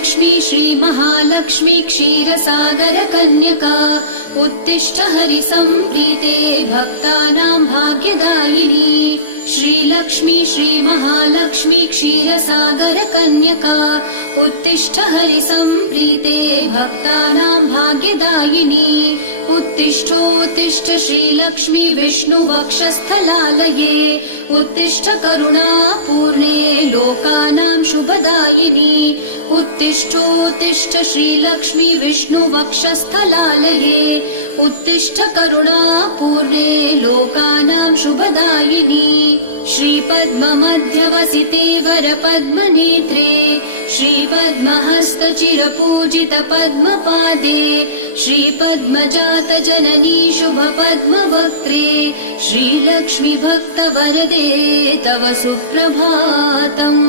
श्रीलक्ष्मी श्रीमहालक्ष्मी क्षीरसागरकन्यका उत्तिष्ठ हरिसम्प्रीते भक्तानां भाग्यदायिनी। श्रीलक्ष्मी श्रीमहालक्ष्मी क्षीरसागरकन्यका उत्तिष्ठ हरिसम्प्रीते भक्तानां भाग्यदायिनी। उत्तिष्ठोत्तिष्ठ श्रीलक्ष्मी विष्णुवक्षस्थलालये उत्तिष्ठ करुणापूर्णे लोकानां शुभदायिनी। उत्तिष्ठोत्तिष्ठ श्रीलक्ष्मी विष्णुवक्षस्थलालये उत्तिष्ठ करुणापूर्णे लोकानां शुभदायिनी। श्रीपद्ममध्यवसिते वरपद्मनेत्रे श्रीपद्महस्तचिरपूजित पद्मपादे श्रीपद्मजातजननी शुभपद्मवक्त्रे श्रीलक्ष्मी भक्तवरदे तव सुप्रभातम्।